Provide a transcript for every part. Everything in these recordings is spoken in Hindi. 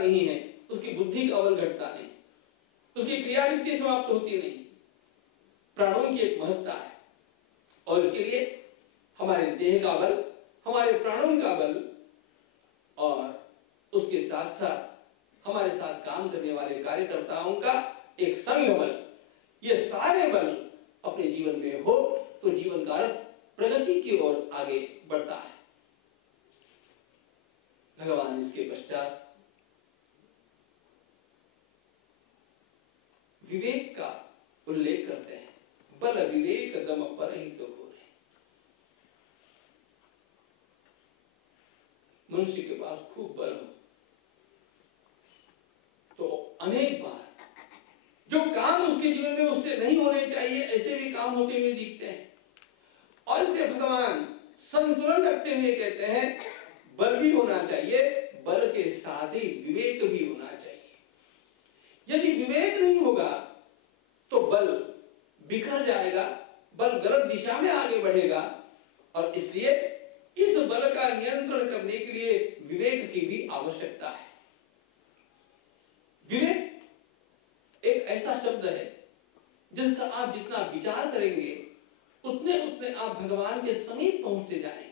नहीं है, उसकी बुद्धि का बल घटता नहीं, उसकी क्रिया शक्ति समाप्त होती नहीं। प्राणों की एक महत्ता है और इसके लिए हमारे देह का बल, हमारे प्राणों का बल और उसके साथ साथ हमारे साथ काम करने वाले कार्यकर्ताओं का एक संघ बल, ये सारे बल अपने जीवन में हो तो जीवन का अर्थ प्रगति की ओर आगे बढ़ता है। भगवान इसके पश्चात विवेक का उल्लेख करते हैं। बल विवेक दम परहित घोरे। मनुष्य के पास खूब बल हो तो अनेक बार जो काम उसके जीवन में उससे नहीं होने चाहिए ऐसे भी काम होते हुए दिखते हैं। और इससे भगवान संतुलन रखते हुए कहते हैं बल भी होना चाहिए, बल के साथ ही विवेक भी होना चाहिए। यदि विवेक नहीं होगा तो बल बिखर जाएगा, बल गलत दिशा में आगे बढ़ेगा और इसलिए इस बल का नियंत्रण करने के लिए विवेक की भी आवश्यकता है। विवेक एक ऐसा शब्द है जिसका आप जितना विचार करेंगे उतने उतने आप भगवान के समीप पहुंचते जाएंगे।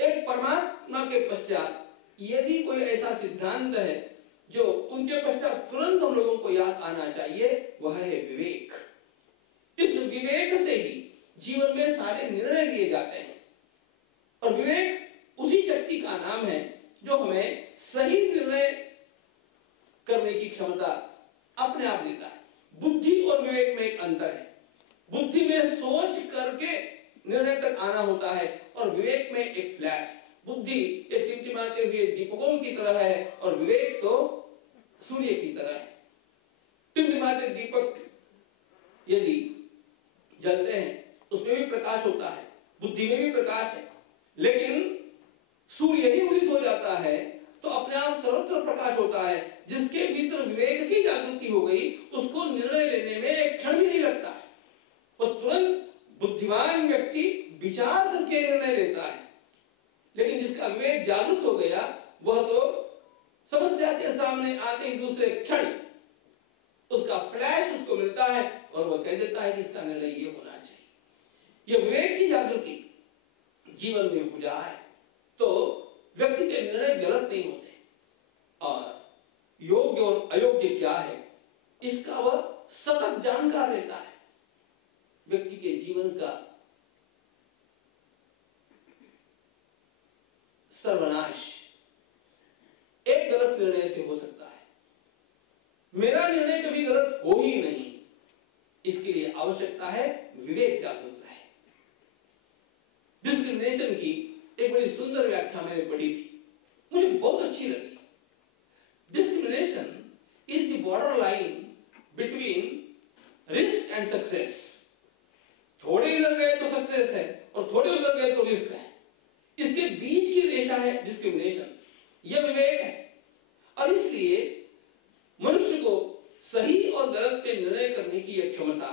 एक परमात्मा के पश्चात यदि कोई ऐसा सिद्धांत है जो उनके पश्चात तुरंत हम लोगों को याद आना चाहिए, वह है विवेक। इस विवेक से ही जीवन में सारे निर्णय लिए जाते हैं और विवेक उसी शक्ति का नाम है जो हमें सही निर्णय करने की क्षमता अपने आप देता है। बुद्धि और विवेक में एक अंतर है। बुद्धि में सोच करके निर्णय तक आना होता है और विवेक में एक फ्लैश। बुद्धि एक टिमटिमाते हुए दीपकों की तरह है और विवेक तो सूर्य की तरह है। टिमटिमाते दीपक यदि जलते हैं उसमें भी प्रकाश होता है, बुद्धि में भी प्रकाश है, लेकिन सूर्य ही उदित हो जाता है तो अपने आप सर्वत्र प्रकाश होता है। जिसके भीतर विवेक की जागृति हो गई उसको निर्णय लेने में एक क्षण भी नहीं लगता है। वो तुरंत बुद्धिमान व्यक्ति विचार करके निर्णय लेता है, लेकिन जिसका विवेक जागृत हो गया वह तो समस्या के सामने आते ही दूसरे क्षण उसका फ्लैश उसको मिलता है और वह कह देता है कि इसका निर्णय ये होना चाहिए। यह विवेक की जागृति जीवन में हो जाए तो व्यक्ति के निर्णय गलत नहीं होते और योग्य और अयोग्य क्या है इसका वह सतत जानकार रहता है। व्यक्ति के जीवन का सर्वनाश एक गलत निर्णय से हो सकता है। मेरा निर्णय कभी गलत हो ही नहीं, इसके लिए आवश्यकता है विवेक जागृत रहे। डिस्क्रिमिनेशन की एक बड़ी सुंदर व्याख्या मैंने पढ़ी थी, मुझे बहुत अच्छी लगी। Discrimination is the border line between risk and success. थोड़े इधर गए तो सक्सेस है और थोड़े उधर गए तो रिस्क है। इसके बीच की रेखा है डिस्क्रिमिनेशन, यह विवेक है। और इसलिए मनुष्य को सही और गलत पे निर्णय करने की यह क्षमता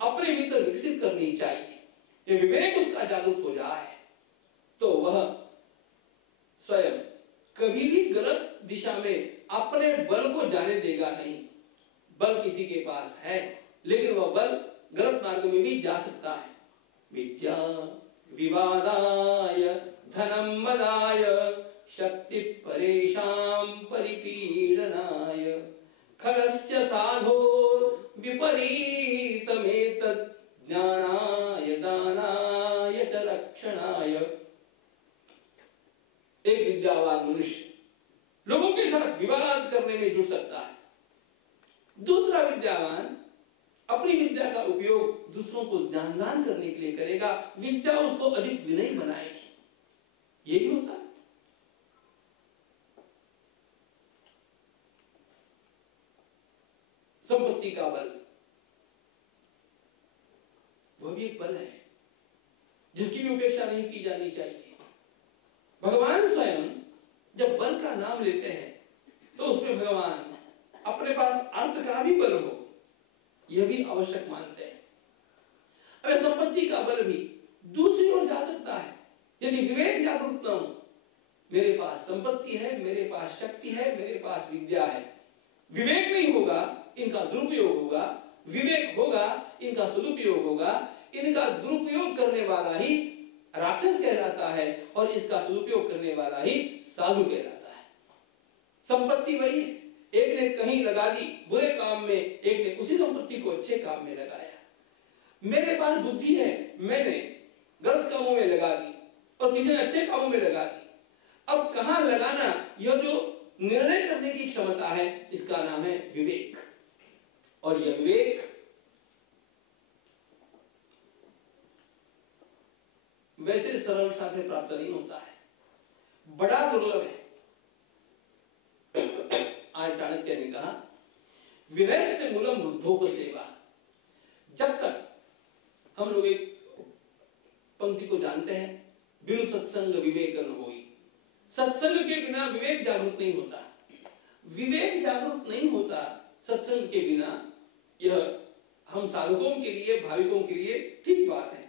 अपने भीतर विकसित करनी चाहिए। यह विवेक उसका जागरूक हो जाए तो वह स्वयं कभी भी गलत दिशा में अपने बल को जाने देगा नहीं। बल किसी के पास है लेकिन वह बल गलत मार्ग में भी जा सकता है। विद्या विवादाय धनम मदाय शक्ति परेशान परिपीडनाय खरस्य साधो विपरीतमेतत् ज्ञानाय दानाय च रक्षणाय। एक विद्यावान मनुष्य लोगों के साथ विवाद करने में जुट सकता है, दूसरा विद्यावान अपनी विद्या का उपयोग दूसरों को ज्ञानदान करने के लिए करेगा। विद्या उसको अधिक विनयी बनाएगी। ये भी होता है। संपत्ति का बल वह भी एक बल है जिसकी भी उपेक्षा नहीं की जानी चाहिए। भगवान स्वयं जब बल का नाम लेते हैं तो उसमें भगवान अपने पास अर्थ का भी बल हो यह भी आवश्यक मानते हैं। अगर संपत्ति का बल भी दूसरी ओर जा सकता है यदि विवेक जागरूक न हो। मेरे पास संपत्ति है, मेरे पास शक्ति है, मेरे पास विद्या है। विवेक नहीं होगा, इनका दुरुपयोग होगा। विवेक होगा, इनका सदुपयोग होगा। इनका दुरुपयोग करने वाला ही राक्षस कहलाता है और इसका सदुपयोग करने वाला ही साधु कहलाता है। संपत्ति वही है, एक ने कहीं लगा दी बुरे काम में, एक ने उसी संपत्ति को अच्छे काम में लगाया। मेरे पास बुद्धि है, मैंने गलत कामों में लगा दी और किसी ने अच्छे कामों में लगा दी। अब कहां लगाना, यह जो निर्णय करने की क्षमता है, इसका नाम है विवेक। और यह विवेक वैसे सरलता से प्राप्त नहीं होता है, बड़ा दुर्लभ है। आज चाणक्य ने कहा, विनय से मूलम बुद्धों सेवा। जब तक हम लोग एक पंक्ति को जानते हैं, बिनु सत्संग विवेक न होई। सत्संग के बिना विवेक जागरूक नहीं होता, विवेक जागरूक नहीं होता सत्संग के बिना। यह हम साधकों के लिए, भाविकों के लिए ठीक बात है।